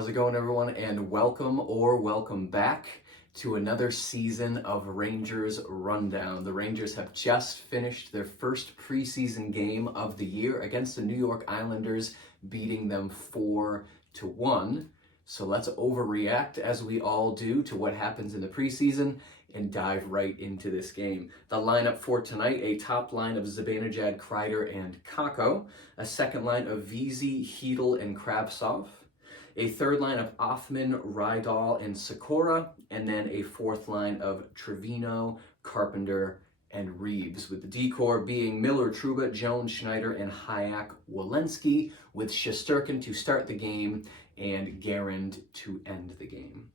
How's it going, everyone? And welcome back to another season of Rangers Rundown. The Rangers have just finished their first preseason game of the year against the New York Islanders, beating them 4-1. So let's overreact, as we all do, to what happens in the preseason and dive right into this game. The lineup for tonight: a top line of Zibanejad, Kreider, and Kakko, a second line of Vesey, Hedl, and Kravtsov, a third line of Othmann, Rydal, and Sikora, and then a fourth line of Trevino, Carpenter, and Reeves, with the decor being Miller, Trouba, Jones, Schneider, and Hayek, Werenski, with Shesterkin to start the game and Garand to end the game.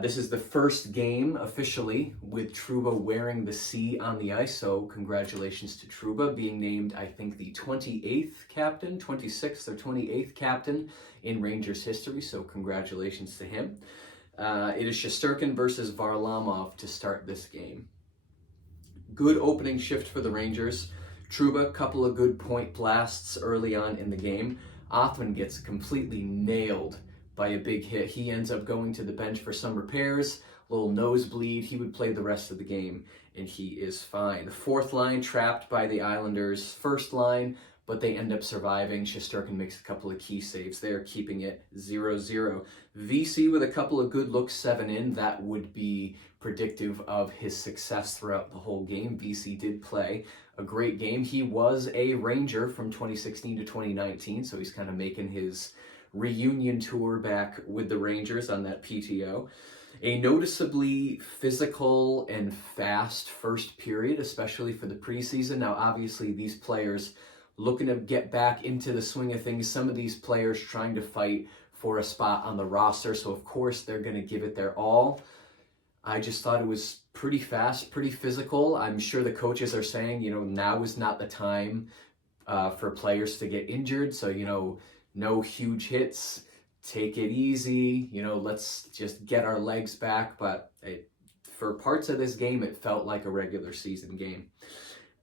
This is the first game officially with Trouba wearing the C on the ice, so congratulations to Trouba, being named, I think, the 28th captain, 26th or 28th captain in Rangers history, so congratulations to him. It is Shesterkin versus Varlamov to start this game. Good opening shift for the Rangers. Trouba, couple of good point blasts early on in the game. Othmann gets completely nailed by a big hit. He ends up going to the bench for some repairs, little nosebleed. He would play the rest of the game, and he is fine. The fourth line trapped by the Islanders' first line, but they end up surviving. Shesterkin makes a couple of key saves there, keeping it 0-0. VC with a couple of good looks, 7 in. That would be predictive of his success throughout the whole game. VC did play a great game. He was a Ranger from 2016 to 2019, so he's kind of making his reunion tour back with the Rangers on that PTO. A noticeably physical and fast first period, especially for the preseason. Now, obviously, these players looking to get back into the swing of things. Some of these players trying to fight for a spot on the roster, so of course they're going to give it their all. I just thought it was pretty fast, pretty physical. I'm sure the coaches are saying, now is not the time for players to get injured, so, no huge hits, take it easy, let's just get our legs back. But for parts of this game, it felt like a regular season game.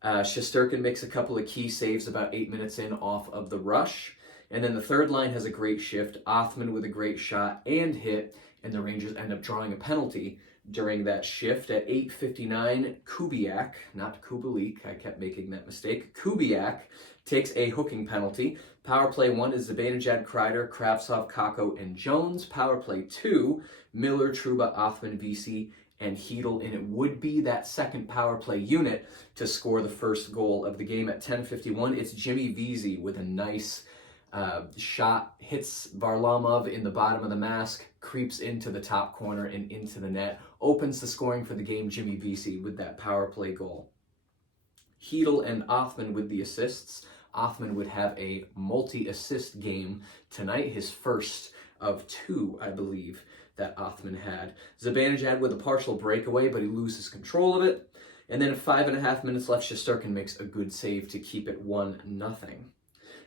Shesterkin makes a couple of key saves about 8 minutes in off of the rush. And then the third line has a great shift, Othmann with a great shot and hit, and the Rangers end up drawing a penalty during that shift. At 8:59, Kubiak, not Kubalik, I kept making that mistake, Kubiak takes a hooking penalty. Power play 1 is Zibanejad, Kreider, Kravtsov, Kakko, and Jones. Power play 2, Miller, Trouba, Othmann, Vesey, and Hedl, and it would be that second power play unit to score the first goal of the game. At 10:51, it's Jimmy Vesey with a nice shot, hits Varlamov in the bottom of the mask, creeps into the top corner and into the net, opens the scoring for the game. Jimmy Vesey with that power play goal. Hedl and Othmann with the assists. Othmann would have a multi-assist game tonight, his first of 2, I believe, that Othmann had. Zibanejad with a partial breakaway, but he loses control of it. And then at 5.5 minutes left, Shesterkin makes a good save to keep it 1-0.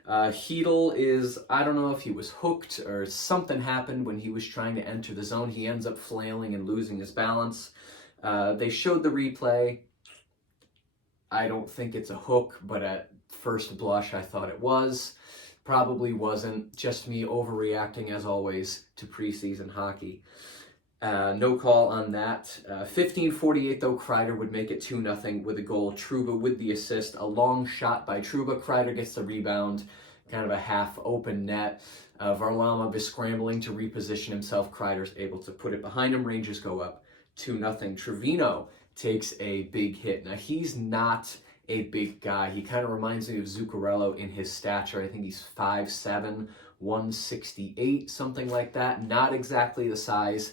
Hedl is, I don't know if he was hooked or something happened when he was trying to enter the zone. He ends up flailing and losing his balance. They showed the replay. I don't think it's a hook, but at first blush, I thought it was. Probably wasn't. Just me overreacting, as always, to preseason hockey. No call on that. 15:48, though, Kreider would make it 2-0 with a goal. Trouba with the assist. A long shot by Trouba. Kreider gets the rebound. Kind of a half-open net. Varlamov is scrambling to reposition himself. Kreider's able to put it behind him. Rangers go up 2-0. Trevino takes a big hit. Now, he's not a big guy. He kind of reminds me of Zuccarello in his stature. I think he's 5'7", 168, something like that. Not exactly the size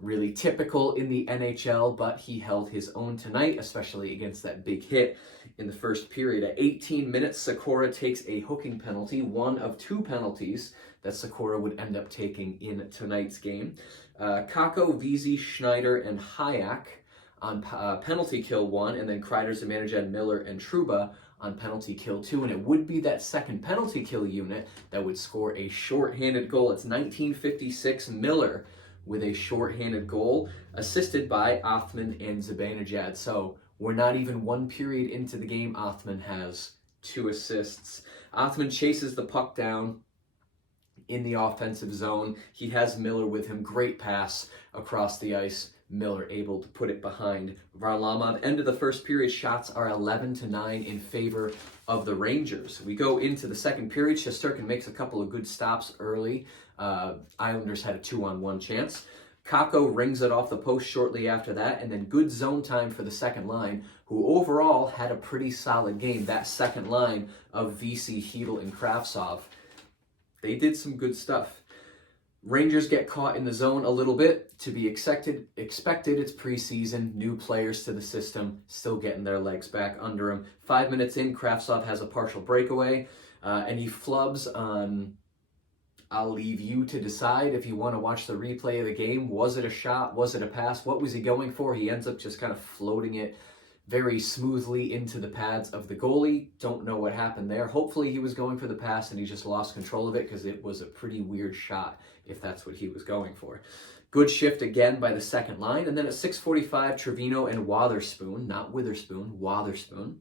really typical in the NHL, but he held his own tonight, especially against that big hit in the first period. At 18 minutes, Sikora takes a hooking penalty, one of 2 penalties that Sikora would end up taking in tonight's game. Kakko, Vesey, Schneider, and Hayek on penalty kill 1, and then Kreider, Zibanejad, Miller, and Trouba on penalty kill 2, and it would be that second penalty kill unit that would score a shorthanded goal. It's 1956, Miller with a shorthanded goal, assisted by Othmann and Zibanejad. So we're not even 1 period into the game. Othmann has 2 assists. Othmann chases the puck down, in the offensive zone. He has Miller with him. Great pass across the ice. Miller able to put it behind Varlamov. End of the first period, shots are 11-9 in favor of the Rangers. We go into the second period. Shesterkin makes a couple of good stops early. Islanders had a 2-on-1 chance. Kakko rings it off the post shortly after that, and then good zone time for the second line, who overall had a pretty solid game. That second line of VC, Hedl, and Kravtsov, they did some good stuff. Rangers get caught in the zone a little bit. To be expected. It's preseason, new players to the system, still getting their legs back under them. 5 minutes in, Kravtsov has a partial breakaway, and he flubs on... I'll leave you to decide if you want to watch the replay of the game. Was it a shot? Was it a pass? What was he going for? He ends up just kind of floating it very smoothly into the pads of the goalie. Don't know what happened there. Hopefully he was going for the pass and he just lost control of it, because it was a pretty weird shot if that's what he was going for. Good shift again by the second line. And then at 6:45, Trevino and Wotherspoon, not Witherspoon, Wotherspoon,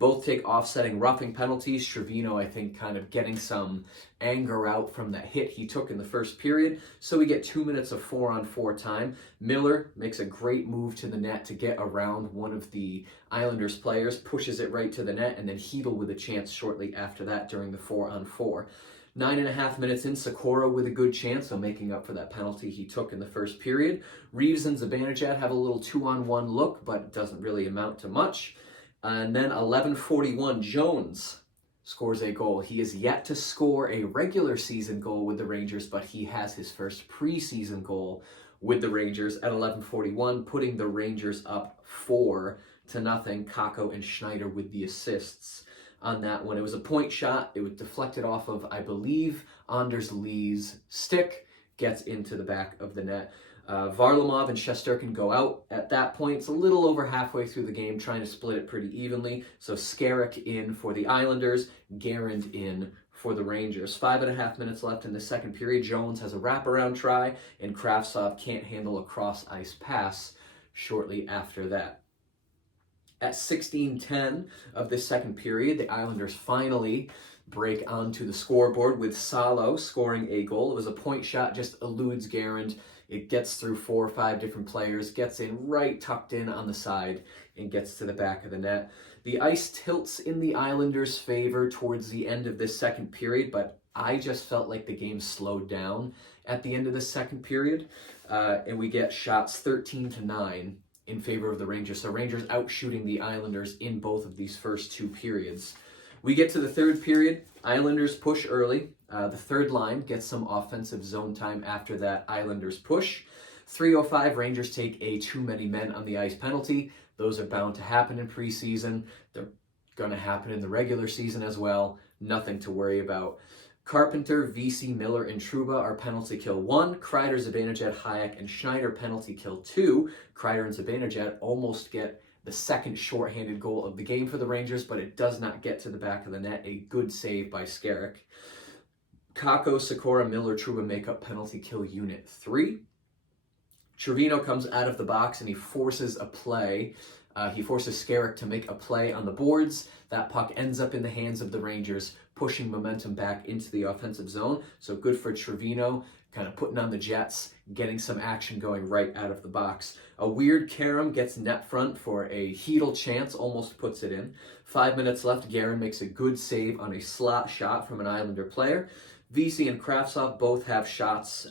both take offsetting roughing penalties. Trevino, I think, kind of getting some anger out from that hit he took in the first period. So we get 2 minutes of 4-on-4 time. Miller makes a great move to the net to get around one of the Islanders players, pushes it right to the net, and then Hedl with a chance shortly after that during the 4-on-4. 9.5 minutes in, Sikora with a good chance of making up for that penalty he took in the first period. Reeves and Zibanejad have a little 2-on-1 look, but it doesn't really amount to much. And then 11:41, Jones scores a goal. He is yet to score a regular season goal with the Rangers, but he has his first preseason goal with the Rangers at 11:41, putting the Rangers up 4-0. Kakko and Schneider with the assists on that one. It was a point shot. It was deflected off of, I believe, Anders Lee's stick, gets into the back of the net. Varlamov and Shesterkin go out at that point. It's a little over halfway through the game, trying to split it pretty evenly. So Skarek in for the Islanders, Garand in for the Rangers. 5.5 minutes left in the second period. Jones has a wraparound try, and Kravtsov can't handle a cross-ice pass shortly after that. At 16:10 of this second period, the Islanders finally break onto the scoreboard with Salo scoring a goal. It was a point shot, just eludes Garand. It gets through 4 or 5 different players, gets in right tucked in on the side, and gets to the back of the net. The ice tilts in the Islanders' favor towards the end of this second period, but I just felt like the game slowed down at the end of the second period, and we get shots 13-9 in favor of the Rangers. So Rangers outshooting the Islanders in both of these first 2 periods. We get to the third period. Islanders push early. The third line gets some offensive zone time after that Islanders push. 3:05, Rangers take a too many men on the ice penalty. Those are bound to happen in preseason. They're going to happen in the regular season as well. Nothing to worry about. Carpenter, VC, Miller, and Trouba are penalty kill 1. Kreider, Zibanejad, Hayek, and Schneider penalty kill 2. Kreider and Zibanejad almost get the second shorthanded goal of the game for the Rangers, but it does not get to the back of the net. A good save by Skarek. Kakko, Sikora, Miller, Trouba make up penalty kill unit 3. Trevino comes out of the box and he forces a play. He forces Skarek to make a play on the boards. That puck ends up in the hands of the Rangers, pushing momentum back into the offensive zone. So good for Trevino, kind of putting on the Jets, getting some action going right out of the box. A weird Karam gets net front for a Hedl chance, almost puts it in. 5 minutes left, Guerin makes a good save on a slot shot from an Islander player. VC and Kravtsov both have shots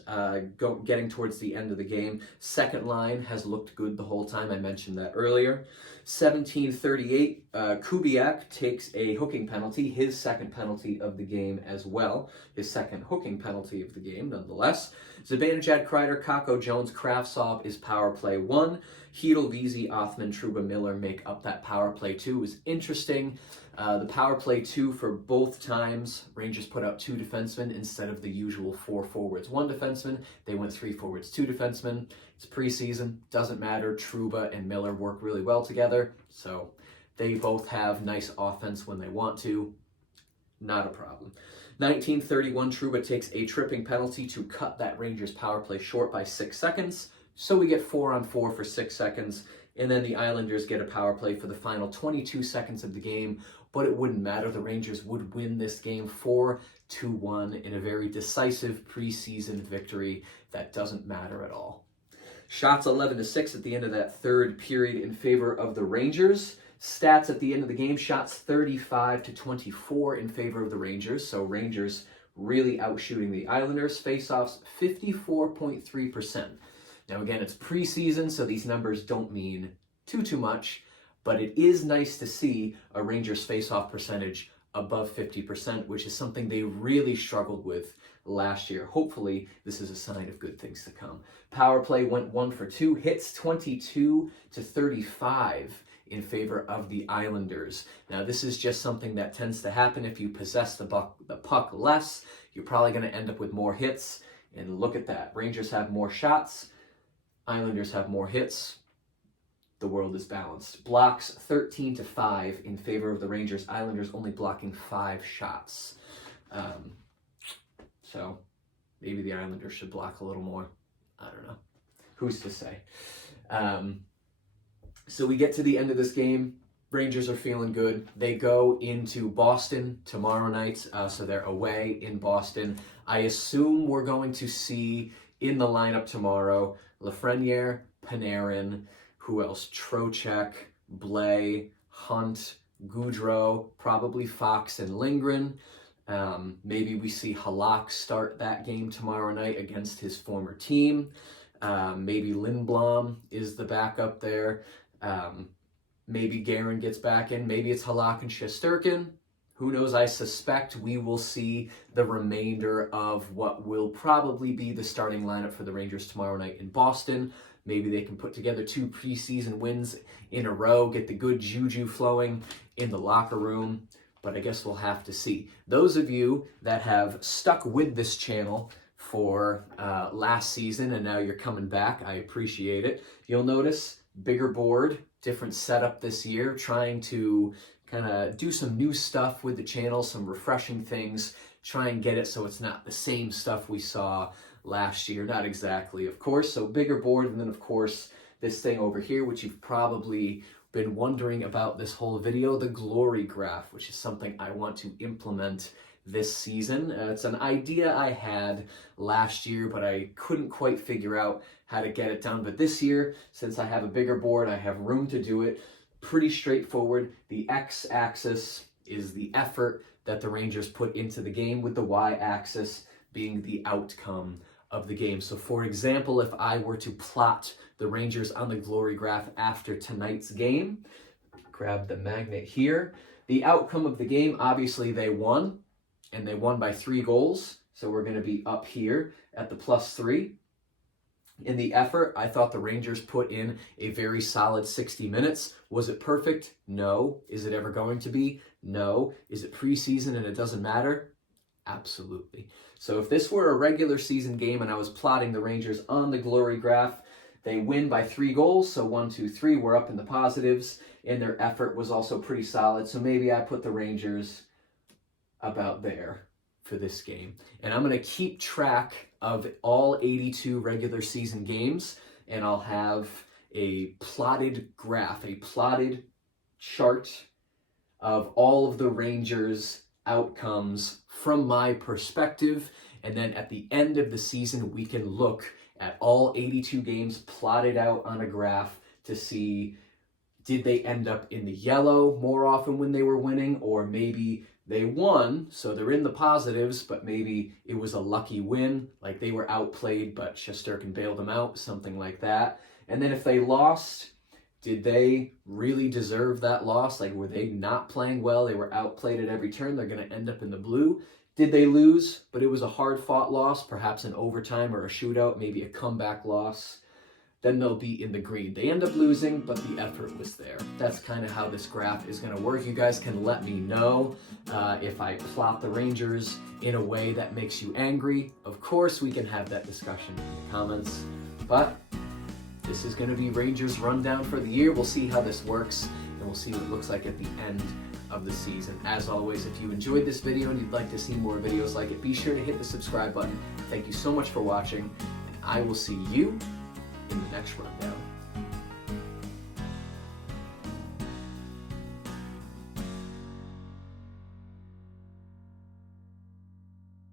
getting towards the end of the game. Second line has looked good the whole time. I mentioned that earlier. 17:38, Kubiak takes a hooking penalty, his second penalty of the game as well. His second hooking penalty of the game, nonetheless. Zibanejad, Kreider, Kakko, Jones, Kravtsov is power play 1. Hedl, VZ, Othman, Trouba, Miller make up that power play 2. It was interesting. The power play 2 for both times, Rangers put out 2 defensemen instead of the usual 4 forwards, 1 defenseman. They went 3 forwards, 2 defensemen. It's preseason, doesn't matter. Trouba and Miller work really well together, so they both have nice offense when they want to. Not a problem. 19:31, Trouba takes a tripping penalty to cut that Rangers power play short by 6 seconds. So we get 4-on-4 for 6 seconds. And then the Islanders get a power play for the final 22 seconds of the game. but it wouldn't matter. The Rangers would win this game 4-1 in a very decisive preseason victory that doesn't matter at all. Shots 11-6 at the end of that third period in favor of the Rangers. Stats at the end of the game, shots 35-24 in favor of the Rangers. So Rangers really outshooting the Islanders. Faceoffs 54.3%. Now again, it's preseason, so these numbers don't mean too much, but it is nice to see a Rangers faceoff percentage above 50%, which is something they really struggled with last year. Hopefully, this is a sign of good things to come. Power play went 1 for 2, hits 22-35 in favor of the Islanders. Now, this is just something that tends to happen if you possess the puck less. You're probably going to end up with more hits. And look at that. Rangers have more shots. Islanders have more hits. The world is balanced. Blocks 13-5 in favor of the Rangers. Islanders only blocking 5 shots. So maybe the Islanders should block a little more. I don't know. Who's to say? So we get to the end of this game. Rangers are feeling good. They go into Boston tomorrow night. So they're away in Boston. I assume we're going to see in the lineup tomorrow Lafreniere, Panarin, who else? Trocheck, Blais, Hunt, Goudreau, probably Fox and Lindgren. Maybe we see Halak start that game tomorrow night against his former team. Maybe Lindblom is the backup there. Maybe Guerin gets back in. Maybe it's Halak and Shesterkin. Who knows? I suspect we will see the remainder of what will probably be the starting lineup for the Rangers tomorrow night in Boston. Maybe they can put together 2 preseason wins in a row, get the good juju flowing in the locker room. But I guess we'll have to see. Those of you that have stuck with this channel for last season and now you're coming back, I appreciate it. You'll notice bigger board, different setup this year, trying to kind of do some new stuff with the channel, some refreshing things, try and get it so it's not the same stuff we saw last year. Not exactly, of course. So bigger board, and then of course this thing over here, which you've probably been wondering about this whole video, the glory graph, which is something I want to implement this season. It's an idea I had last year, but I couldn't quite figure out how to get it done. But this year, since I have a bigger board, I have room to do it. Pretty straightforward. The x-axis is the effort that the Rangers put into the game, with the y-axis being the outcome of the game. So for example, if I were to plot the Rangers on the glory graph after tonight's game, grab the magnet here, the outcome of the game, obviously they won, and they won by 3 goals. So we're going to be up here at the +3. In the effort, I thought the Rangers put in a very solid 60 minutes. Was it perfect? No. Is it ever going to be? No. Is it preseason and it doesn't matter? Absolutely. So if this were a regular season game and I was plotting the Rangers on the glory graph, they win by 3 goals. So 1, 2, 3, we're up in the positives, and their effort was also pretty solid. So maybe I put the Rangers about there for this game. And I'm going to keep track of all 82 regular season games, and I'll have a plotted graph, a plotted chart of all of the Rangers' outcomes from my perspective. And then at the end of the season, we can look at all 82 games plotted out on a graph to see, did they end up in the yellow more often when they were winning, or maybe they won, so they're in the positives, but maybe it was a lucky win, like they were outplayed, but Shesterkin bailed them out, something like that. And then if they lost, did they really deserve that loss? Like, were they not playing well? They were outplayed at every turn. They're going to end up in the blue. Did they lose, but it was a hard-fought loss, perhaps an overtime or a shootout, maybe a comeback loss? Then they'll be in the green. They end up losing, but the effort was there. That's kind of how this graph is going to work. You guys can let me know if I plot the Rangers in a way that makes you angry. Of course, we can have that discussion in the comments, but this is going to be Rangers rundown for the year. We'll see how this works, and we'll see what it looks like at the end of the season. As always, if you enjoyed this video and you'd like to see more videos like it, be sure to hit the subscribe button. Thank you so much for watching, and I will see you in the next rundown.